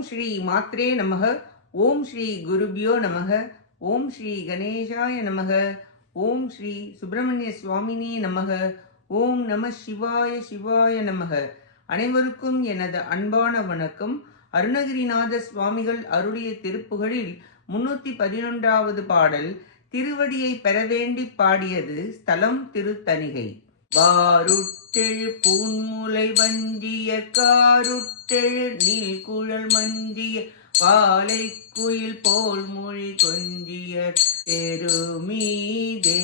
ஓம் ஸ்ரீ மாத்ரே நமக. ஓம் ஸ்ரீ குருபியோ நமக. ஓம் ஸ்ரீ கணேசாய நமக. ஓம் ஸ்ரீ சுப்பிரமணிய சுவாமினே நமக. ஓம் நம சிவாய சிவாய நமக. அனைவருக்கும் எனது அன்பான வணக்கம். அருணகிரிநாத சுவாமிகள் அருளிய திருப்புகளில் முன்னூத்தி பதினொன்றாவது பாடல் திருவடியை பெற வேண்டி பாடியது ஸ்தலம் திருத்தணிகை. வாருட்டெழு பூன்முலை வந்திய காருட்டெழு நீழ்குழல் மந்திய பாலை குயில் போல் மொழி கொஞ்சிய தெருமீதே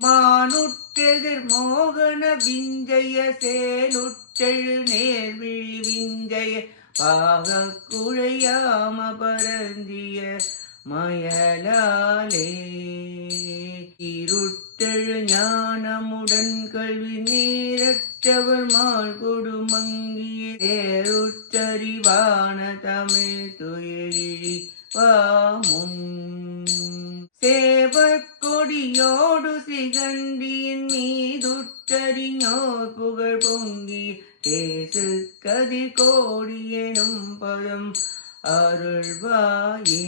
மானுட்டெதிர் மோகன விஞ்சய சேலுட்டெழு நேர்விழி விஞ்சய பாகக் குழையாம பரந்திய மயலாலே. நீரற்றவர் மால் கொடுமங்கிய தேருற்றறிவான தமிழ் துயிழி வாமுன் சேவற்கொடியோடு சிகண்டியின் மீதுற்றறிஞோர் புகழ் பொங்கி தேசு கதிர் கோடி எனும் பதம் அருள்வாயே.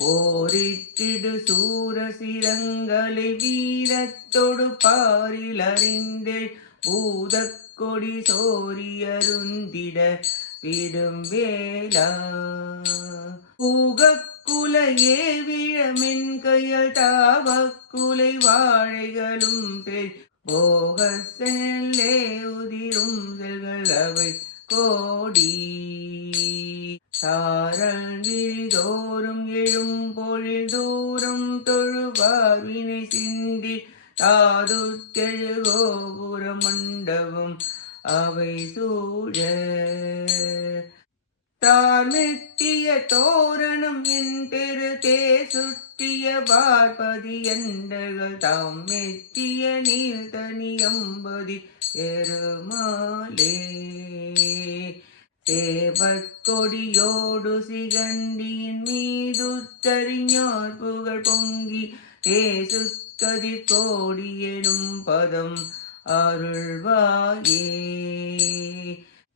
போரிட்டிடு சூர சிரங்களை வீரத்தொடு பாரில் அறிந்தே பூதக் கொடி சோரியருந்திட விடும் வேளா. பூகக்குலையே விழமென் கையல் தாவக்குலை வாழைகளும் போக செல்லே உதிரும் செல்கள் அவை கோடி. சாரல் சிந்தி தாது கோபுர மண்டபம் அவை சூழ. தாமித்திய தோரணம் என் பெரு தே சுட்டிய பார்ப்பதி எண்டர்கள் தாம் மெத்திய நீர் தனியம்பதி பெருமாளே. சேவற்கொடியோடு சிகண்டியின் மீது மீதுத்தறிஞார் புகழ் பொங்கி தேசு கதிர் கோடி எனும் பதம் அருள்வாயே.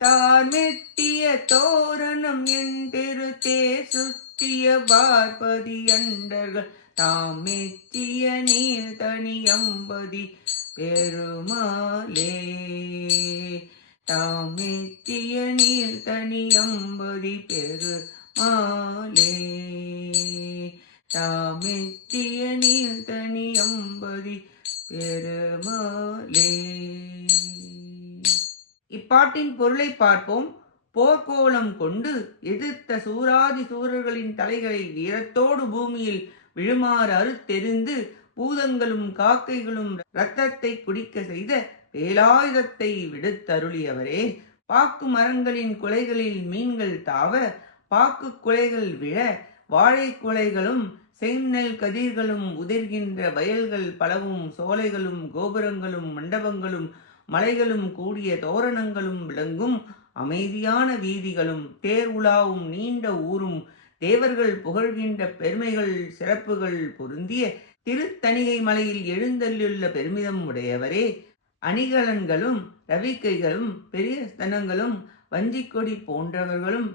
தார்மெத்திய தோரணம் என் திரு தேர் பார்ப்பதி அண்டர்கள் தாம் மெத்திய நீர் தனியம்பதி பெருமாளே. தாம் மெத்திய நீர் தனியம்பதி பெருமாளே. தாம் மெத்திய நீர் தனியம்பதி பெருமாளே. இப்பாட்டின் பொருளை பார்ப்போம். போர்க்கோலம் கொண்டு எதிர்த்த சூராதி சூரர்களின் தலைகளை வீரத்தோடு பூமியில் விழுமாறு அறுத்தெறிந்து பூதங்களும் காக்கைகளும் இரத்தத்தை குடிக்க செய்த வேலாயுதத்தை விடுத்தருளியவரே. பாக்கு மரங்களின் குலைகளில் மீன்கள் தாவ பாக்கு குலைகள் விழ வாழை குலைகளும் செய்நெல் கதிர்களும் உதிர்கின்ற வயல்கள் பலவும் சோலைகளும் கோபுரங்களும் மண்டபங்களும் மலைகளும் கூடிய தோரணங்களும் விளங்கும் அமைதியான வீதிகளும் தேர் உலாவும் நீண்ட ஊரும் தேவர்கள் புகழ்கின்ற பெருமைகள் சிறப்புகள் பொருந்திய திருத்தணிகை மலையில் எழுந்தள்ளுள்ள பெருமிதம் உடையவரே. அணிகலன்களும் ரவிக்கைகளும் பெரிய ஸ்தனங்களும் வஞ்சிக்கொடி போன்றவர்களும்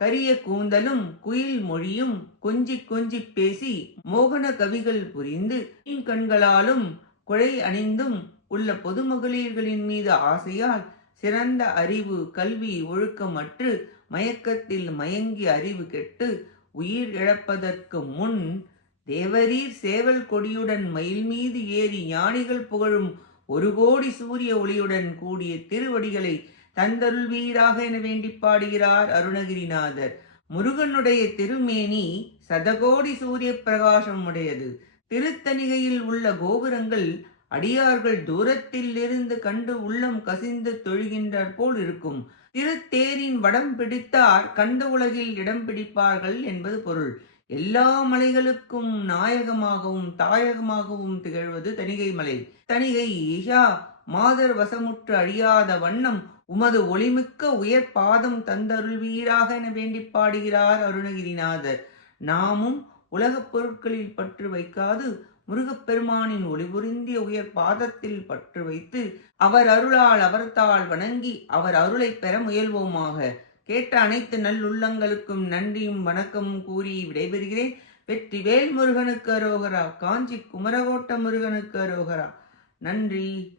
கரிய கூந்தலும் குயில் மொழியும் கொஞ்சி கொஞ்சி பேசி மோகன கவிகள் புரிந்து கண்களாலும் குழை அணிந்தும் உள்ள பொதுமகளிர்களின் மீது ஆசையால் சிறந்த அறிவு கல்வி ஒழுக்கமற்று மயக்கத்தில் மயங்கி அறிவு கெட்டு உயிர் இழப்பதற்கு முன் தேவரீர் சேவல் கொடியுடன் மயில் மீது ஏறி ஞானிகள் புகழும் ஒரு கோடி சூரிய ஒளியுடன் கூடிய திருவடிகளை தந்தருள் வீராக என வேண்டி பாடுகிறார் அருணகிரிநாதர். முருகனுடைய திருமேனி சதகோடி சூரிய பிரகாசம் உடையது. திருத்தணிகையில் உள்ள கோபுரங்கள் அடியார்கள் தூரத்தில் இருந்து கண்டு உள்ளம் கசிந்து தொழுகின்றார் போல் இருக்கும். திருத்தேரின் வடம் பிடித்தார் கந்த உலகில் இடம் பிடிப்பார்கள் என்பது பொருள். எல்லா மலைகளுக்கும் நாயகமாகவும் தாயகமாகவும் திகழ்வது தணிகை மலை. தணிகை ஈஷா மாதர் வசமுற்று அழியாத வண்ணம் உமது ஒளிமிக்க உயர் பாதம் தந்தருள்வீராக என வேண்டி பாடுகிறார் அருணகிரிநாதர். நாமும் உலகப் பொருட்களில் பற்று வைக்காது முருகப்பெருமானின் ஒளிபுரிந்திய உயர் பாதத்தில் பற்று வைத்து அவர் அருளால் அவர்த்தால் வணங்கி அவர் அருளை பெற முயல்வோமாக. கேட்ட அனைத்து நல்லுள்ளங்களுக்கும் நன்றியும் வணக்கமும் கூறி விடைபெறுகிறேன். வெற்றி வேல் முருகனுக்கு அரோகரா காஞ்சி குமரகோட்ட முருகனுக்கு அரோகரா. நன்றி.